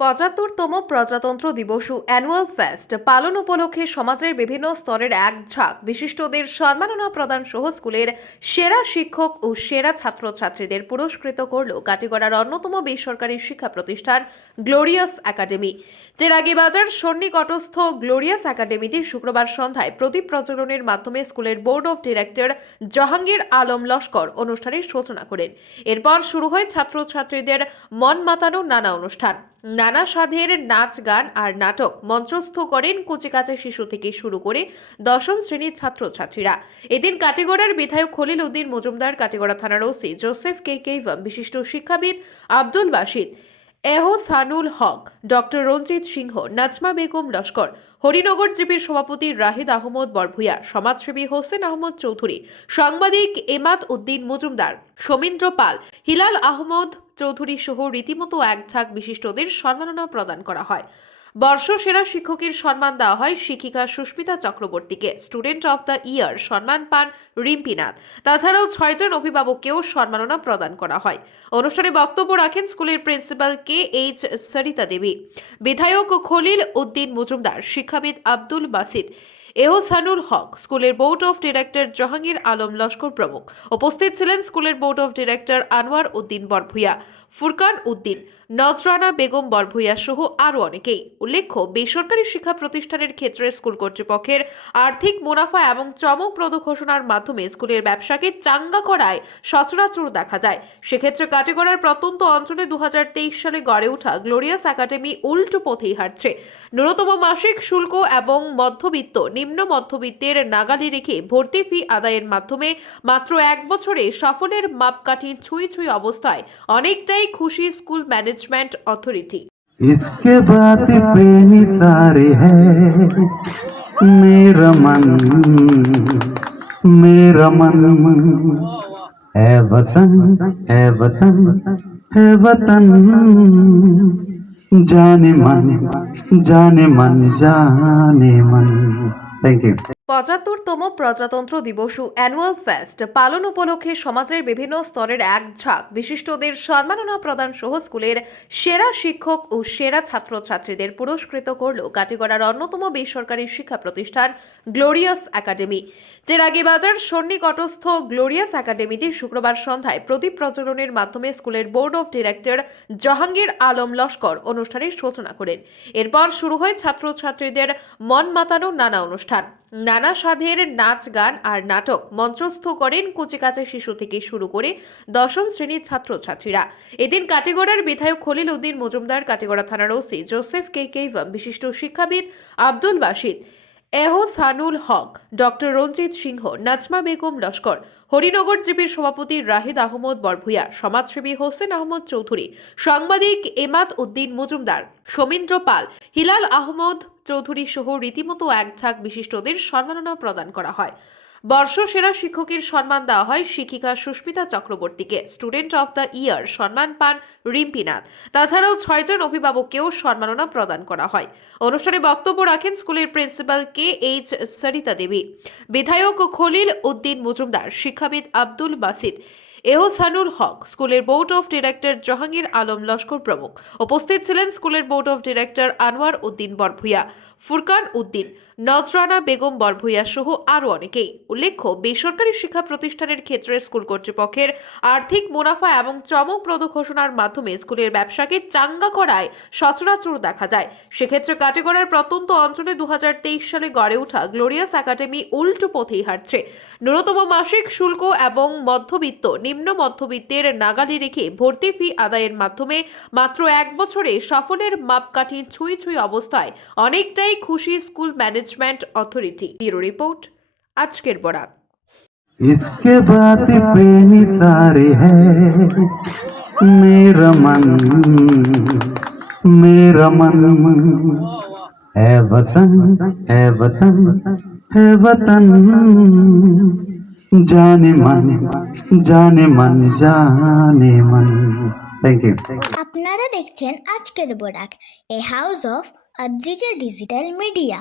৭৫তম প্রজাতন্ত্র দিবস ও annual fest পালন উপলক্ষে সমাজের বিভিন্ন স্তরের এক ঝাঁক বিশিষ্টদের সম্মাননা প্রদান সহ স্কুলের সেরা শিক্ষক ও সেরা ছাত্রছাত্রীদের পুরস্কৃত করল কাটিগড়ার অন্যতম বেসরকারি শিক্ষা প্রতিষ্ঠান গ্লোরিয়াস একাডেমি। চেরাগী বাজার সন্নিকটস্থ গ্লোরিয়াস একাডেমিতে শুক্রবার সন্ধ্যায় প্রদীপ প্রজ্বলনের মাধ্যমে স্কুলের board of director Jahangir Alam Laskar অনুষ্ঠানের সূচনা করেন। এরপর শুরু হয় ছাত্রছাত্রীদের মন মাতানো নানা অনুষ্ঠান। নানা স্বাদের নাচ গান আর নাটক মঞ্চস্থ করেন কচিকাঁচা শিশু থেকে শুরু করে দশম শ্রেণীর ছাত্রছাত্রীরা। এদিন কাটিগড়ার বিধায়ক খলিল উদ্দিন মজুমদার, কাটিগড়া থানার ওসি জোসেফ কে কেইভাম, বিশিষ্ট শিক্ষাবিদ আব্দুল বাসিদ, এহসানুল হক, ডক্টর রঞ্জিত সিংহ, নাজমা বেগম লস্কর, হরিনগর জিপির সভাপতি রাহিদ আহমদ বরভূয়া, সমাজসেবী হোসেন আহমদ চৌধুরী, সাংবাদিক এমাদ উদ্দিন মজুমদার, সমীন্দ্র পাল, হিলাল আহমদ চৌধুরী সহ রীতিমতো এক ঝাঁক বিশিষ্টদের সম্মাননা প্রদান করা হয়। বর্ষসেরা শিক্ষকের সম্মান দেওয়া হয় শিক্ষিকা সুস্মিতা চক্রবর্তীকে। স্টুডেন্ট অফ দ্য ইয়ার সম্মান পান রিম্পি নাথ। তাছাড়াও 6 জন অভিভাবককেও সম্মাননা প্রদান করা হয়। অনুষ্ঠানে বক্তব্য রাখেন স্কুলের প্রিন্সিপাল KH সরিতা দেবী, বিধায়ক খলিল উদ্দিন মজুমদার, শিক্ষাবিদ আব্দুল বাসিদ, এহসানুল হক, স্কুলের board of director Jahangir Alam Laskar প্রমুখ। উপস্থিত ছিলেন স্কুলের board of director Anwar Uddin Barbhuiya, Furkan Uddin, Nazrana Begum Barbhuiya সহ আরও অনেকেই। উল্লেখ্য, বেসরকারি শিক্ষা প্রতিষ্ঠানের ক্ষেত্রে স্কুল কর্তৃপক্ষের আর্থিক মুনাফা এবং চমকপ্রদ ঘোষণার মাধ্যমে স্কুলের ব্যবসাকে চাঙ্গা করায় সচরাচর দেখা যায়। সেক্ষেত্রে কাটিগড়ার প্রত্যন্ত অঞ্চলে 2023 সালে গড়ে ওঠা গ্লোরিয়াস একাডেমি উল্টো পথেই হাঁটছে। ন্যূনতম মাসিক শুল্ক এবং মধ্যবিত্ত নিম্ন মধ্যবিত্তের নাগালে রেখে ভর্তি ফি আদায়ের মাধ্যমে মাত্র 1 বছরে সাফল্যের মাপকাঠি ছুঁই ছুঁই অবস্থায় অনেকটাই খুশি স্কুল ম্যানেজমেন্ট অথরিটি। इसके बाद प्रेमी सारे है मेरा मन है वतन है वतन है वतन जाने मन जाने मन जाने मन। Thank you. ৭৫তম প্রজাতন্ত্র দিবস ও অ্যানুয়াল ফেস্ট পালন উপলক্ষে সমাজের বিভিন্ন স্তরের এক ঝাঁক বিশিষ্টদের সম্মাননা প্রদান সহ স্কুলের সেরা শিক্ষক ও সেরা ছাত্রছাত্রীদের পুরস্কৃত করল কাটিগড়ার অন্যতম বেসরকারি শিক্ষা প্রতিষ্ঠান গ্লোরিয়াস একাডেমি। চেরাগী বাজার সন্নিকটস্থ গ্লোরিয়াস একাডেমিতে শুক্রবার সন্ধ্যায় প্রদীপ প্রজ্বলনের মাধ্যমে স্কুলের board of director Jahangir Alam Laskar অনুষ্ঠানের সূচনা করেন। এরপর শুরু হয় ছাত্রছাত্রীদের মন মাতানো নানা অনুষ্ঠান। নানা স্বাদের নাচ গান আর নাটক মঞ্চস্থ করেন কচিকাঁচা শিশু থেকে শুরু করে দশম শ্রেণীর ছাত্রছাত্রীরা। এদিন কাটিগড়ার বিধায়ক খলিল উদ্দিন মজুমদার, কাটিগড়া থানার ওসি জোসেফ কে কেইভাম, বিশিষ্ট শিক্ষাবিদ আব্দুল বাসিদ, এহসানুল হক, ডক্টর রঞ্জিত সিংহ, নাজমা বেগম লস্কর, হরিনগর জিপির সভাপতি রাহিদ আহমদ বরভূয়া, সমাজসেবী হোসেন আহমদ চৌধুরী, সাংবাদিক এমাদ উদ্দিন মজুমদার, সমীন্দ্র পাল, হিলাল আহমদ চৌধুরী সহ রীতিমতো এক ঝাঁক বিশিষ্টদের সম্মাননা প্রদান করা হয়। বর্ষসেরা শিক্ষকের সম্মান দেওয়া হয় শিক্ষিকা সুস্মিতা চক্রবর্তীকে। স্টুডেন্ট অফ দ্য ইয়ার সম্মান পান রিম্পি নাথ। তাছাড়াও 6 জন অভিভাবককেও সম্মাননা প্রদান করা হয়। অনুষ্ঠানে বক্তব্য রাখেন স্কুলের প্রিন্সিপাল KH সরিতা দেবী, বিধায়ক খলিল উদ্দিন মজুমদার, শিক্ষাবিদ আব্দুল বাসিদ, এহসানুল হক, স্কুলের board of director Jahangir Alam Laskar প্রমুখ। উপস্থিত ছিলেন স্কুলের board of director Anwar Uddin Barbhuiya, Furkan Uddin, Nazrana Begum Barbhuiya সহ আরও অনেকেই। উল্লেখ্য, বেসরকারি শিক্ষা প্রতিষ্ঠানের ক্ষেত্রে স্কুল কর্তৃপক্ষের আর্থিক মুনাফা এবং চমকপ্রদ ঘোষণার মাধ্যমে স্কুলের ব্যবসাকে চাঙ্গা করায় সচরাচর দেখা যায়। সেক্ষেত্রে কাটিগড়ার প্রত্যন্ত অঞ্চলে 2023 সালে গড়ে ওঠা গ্লোরিয়াস একাডেমি উল্টো পথেই হাঁটছে। ন্যূনতম মাসিক শুল্ক এবং মধ্যবিত্ত নিম্ন মধ্যবিত্তের নাগালে রেখে ভর্তি ফি আদায়ের মাধ্যমে মাত্র 1 বছরে সাফল্যের মাপকাঠি ছুঁই ছুঁই অবস্থায় অনেকটাই খুশি school management authority. Bureau report, আজকের বরাক। इसके बाद प्रेमी सारे है मेरा मन है वतन है वतन है वतन जाने मन जाने मन जाने मन। Thank you. আপনারা দেখছেন আজকের Barak, a house of digital media.